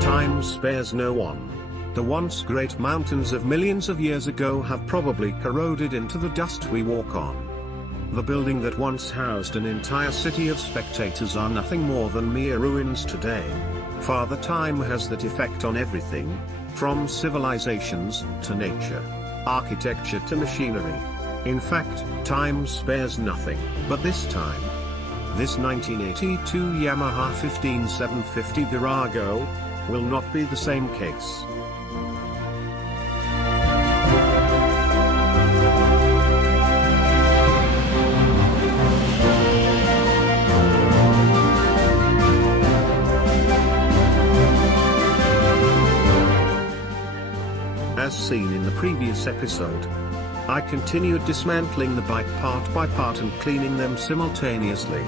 Time spares no one. The once great mountains of millions of years ago have probably corroded into the dust we walk on. The building that once housed an entire city of spectators are nothing more than mere ruins today. Father Time has that effect on everything, from civilizations to nature, architecture to machinery. In fact, time spares nothing. But this time, this 1982 Yamaha 15750 Virago will not be the same case. As seen in the previous episode, I continued dismantling the bike part by part and cleaning them simultaneously.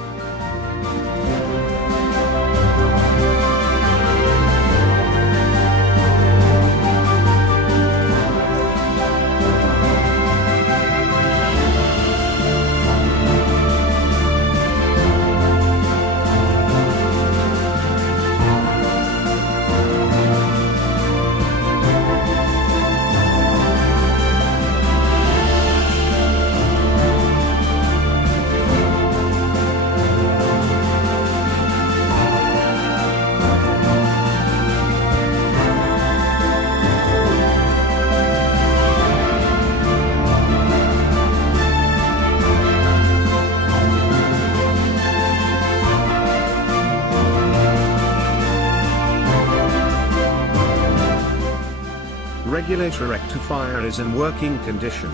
Regulator rectifier is in working condition.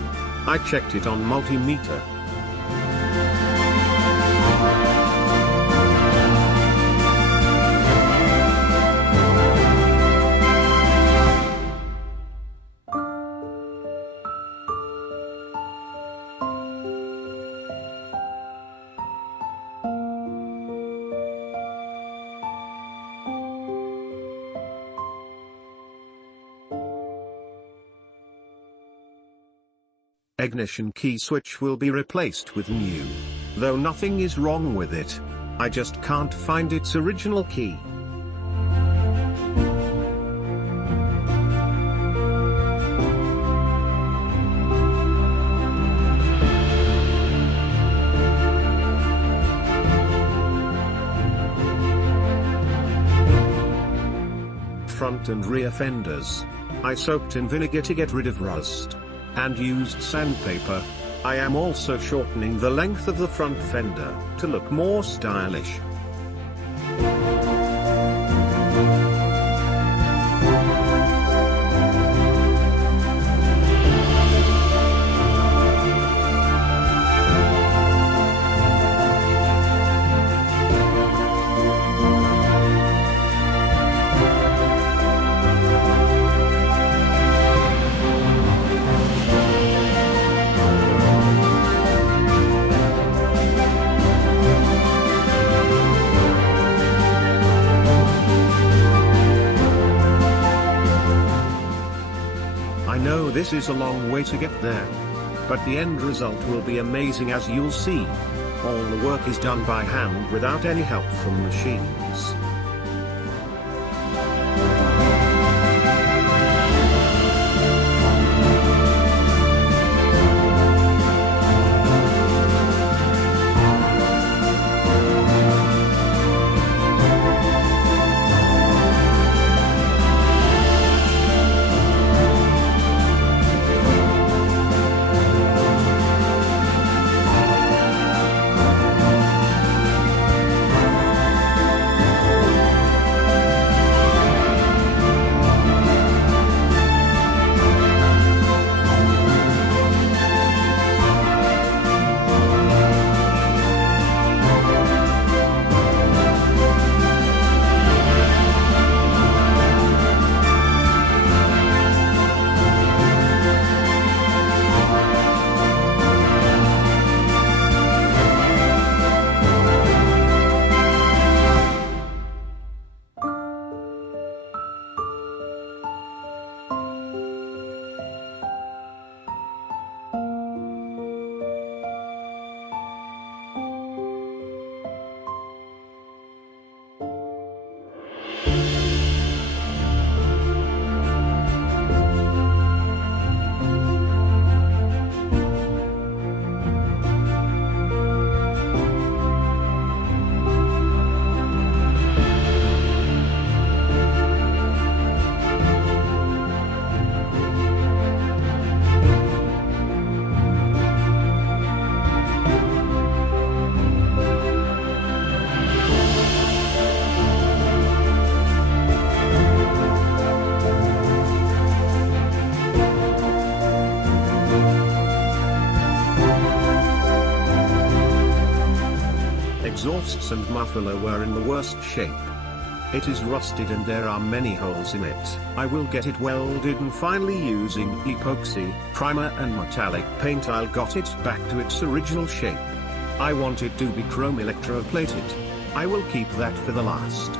I checked it on multimeter. Ignition key switch will be replaced with new. Though nothing is wrong with it, I just can't find its original key. Front and rear fenders, I soaked in vinegar to get rid of rust, and used sandpaper. I am also shortening the length of the front fender, to look more stylish. This is a long way to get there, but the end result will be amazing, as you'll see. All the work is done by hand without any help from machines. exhausts and muffler were in the worst shape. It is rusted and there are many holes in it. I will get it welded and finally using epoxy, primer and metallic paint I'll got it back to its original shape. I want it to be chrome electroplated. I will keep that for the last.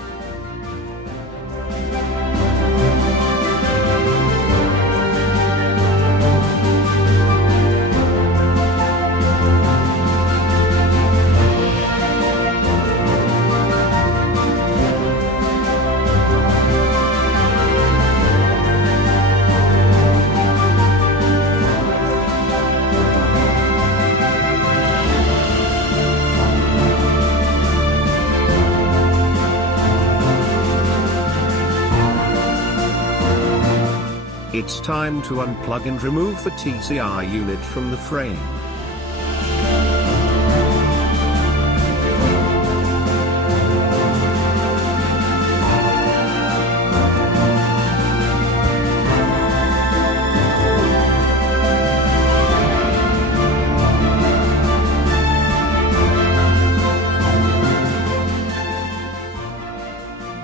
It's time to unplug and remove the TCR unit from the frame.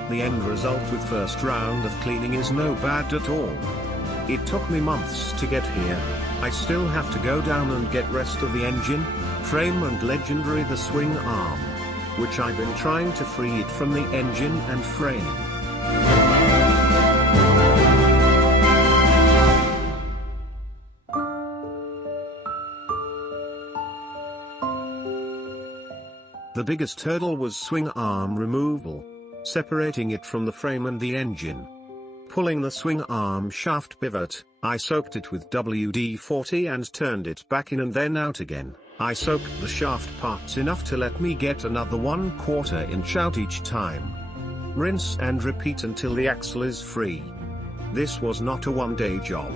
The end result with first round of cleaning is no bad at all. It took me months to get here. I still have to go down and get rest of the engine, frame and legendary the swing arm, which I've been trying to free it from the engine and frame. The biggest hurdle was swing arm removal, separating it from the frame and the engine. Pulling the swing arm shaft pivot, I soaked it with WD-40 and turned it back in and then out again. I soaked the shaft parts enough to let me get another 1/4 inch out each time. Rinse and repeat until the axle is free. This was not a one-day job.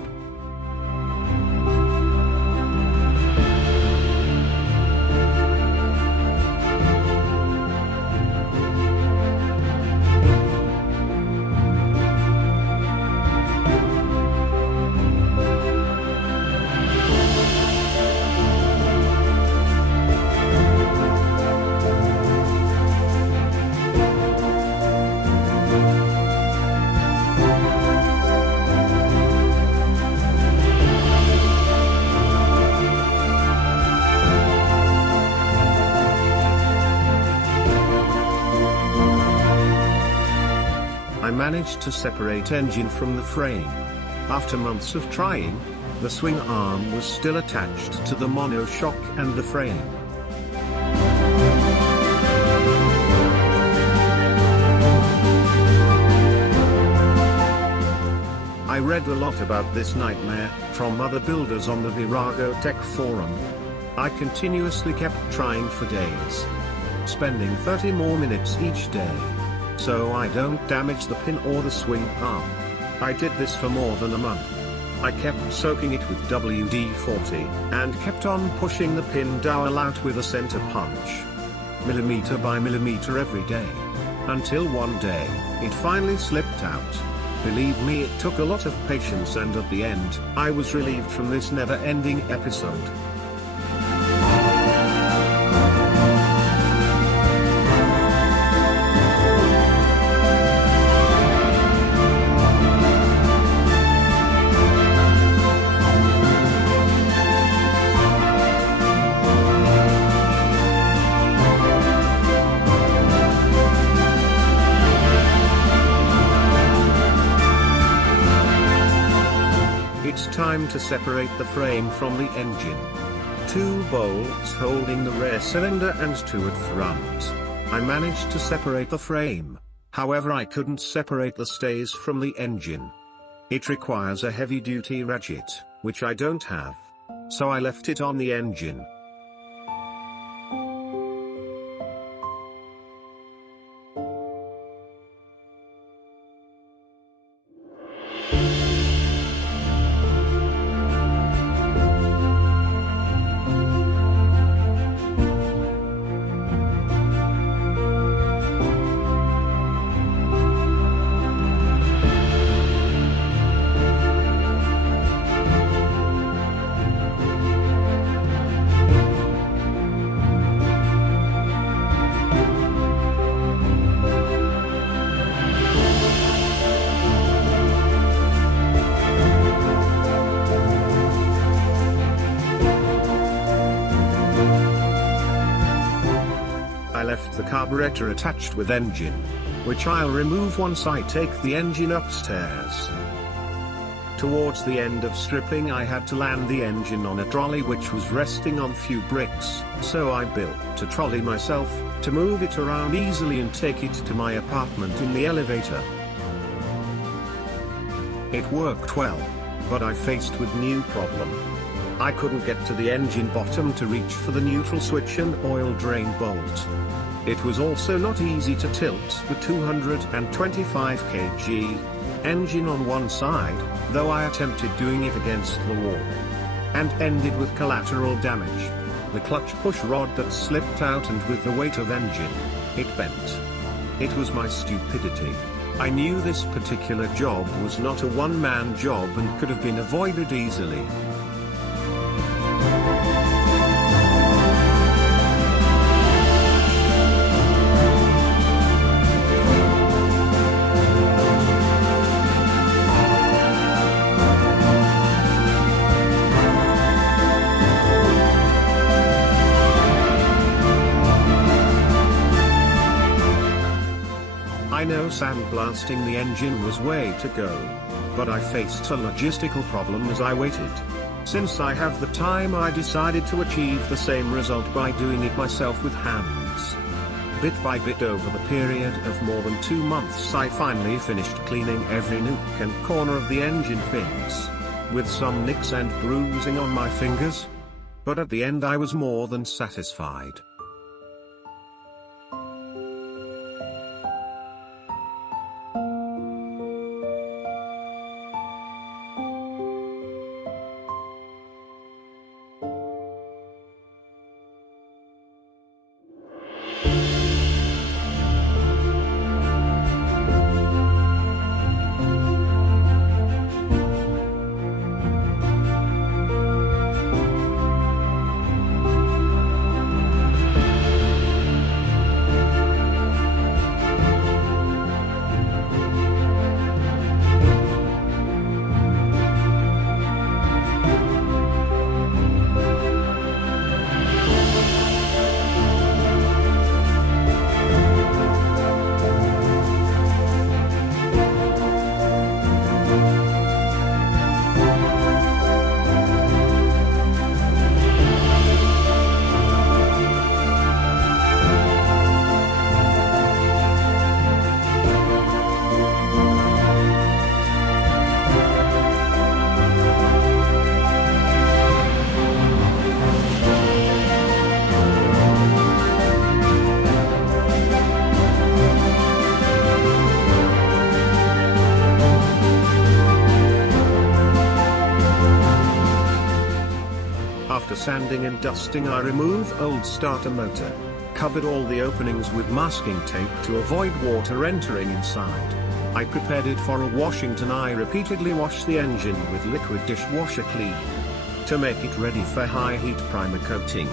I managed to separate engine from the frame. After months of trying, the swing arm was still attached to the monoshock and the frame. I read a lot about this nightmare from other builders on the Virago Tech forum. I continuously kept trying for days, spending 30 more minutes each day, so I don't damage the pin or the swing arm. I did this for more than a month. I kept soaking it with WD-40, and kept on pushing the pin dowel out with a center punch, millimeter by millimeter every day, until one day, it finally slipped out. Believe me, it took a lot of patience, and at the end, I was relieved from this never-ending episode. It's time to separate the frame from the engine. 2 bolts holding the rear cylinder and 2 at front. I managed to separate the frame, however I couldn't separate the stays from the engine. It requires a heavy-duty ratchet, which I don't have, so I left it on the engine. I left the carburetor attached with engine, which I'll remove once I take the engine upstairs. Towards the end of stripping, I had to land the engine on a trolley which was resting on few bricks, so I built a trolley myself, to move it around easily and take it to my apartment in the elevator. It worked well, but I faced with new problem. I couldn't get to the engine bottom to reach for the neutral switch and oil drain bolt. It was also not easy to tilt the 225 kg engine on one side, though I attempted doing it against the wall, and ended with collateral damage. The clutch push rod that slipped out, and with the weight of engine, it bent. It was my stupidity. I knew this particular job was not a one-man job and could have been avoided easily. I know sandblasting the engine was way to go, but I faced a logistical problem as I waited. Since I have the time, I decided to achieve the same result by doing it myself with hands. Bit by bit over the period of more than 2 months, I finally finished cleaning every nook and corner of the engine fins, with some nicks and bruising on my fingers. But at the end I was more than satisfied. After sanding and dusting, I removed old starter motor, covered all the openings with masking tape to avoid water entering inside. I prepared it for a washing, and I repeatedly washed the engine with liquid dishwasher clean to make it ready for high heat primer coating.